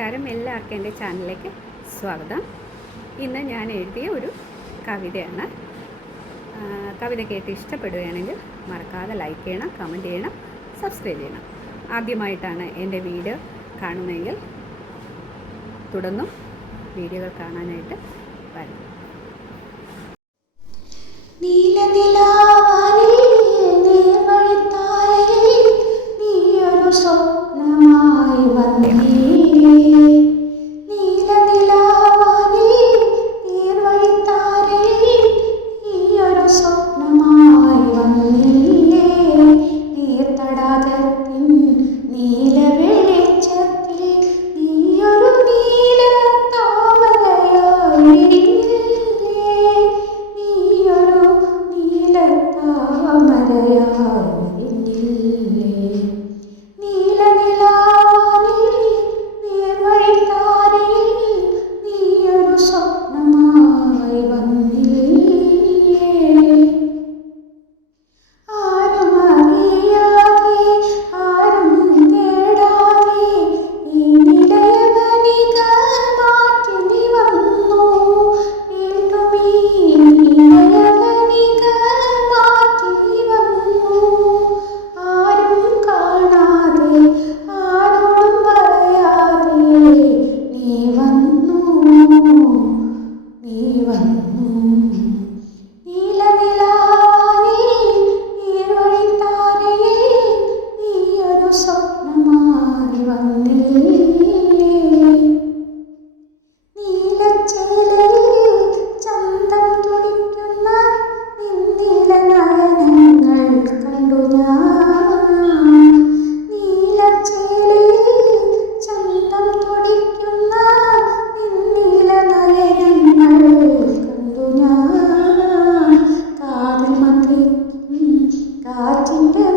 നമസ്കാരം എല്ലാവർക്കും എന്റെ ചാനലിലേക്ക് സ്വാഗതം. ഇന്ന് ഞാൻ എഴുതിയ ഒരു കവിതയാണ്. കവിത കേട്ട് ഇഷ്ടപ്പെടുകയാണെങ്കിൽ മറക്കാതെ ലൈക്ക് ചെയ്യണം കമന്റ് ചെയ്യണം സബ്സ്ക്രൈബ് ചെയ്യണം. ആദ്യമായിട്ടാണ് എന്റെ വീഡിയോ കാണുന്നതെങ്കിൽ തുടർന്നും വീഡിയോകൾ കാണാനായിട്ട് വരും. കാറ്റിൻ്റെ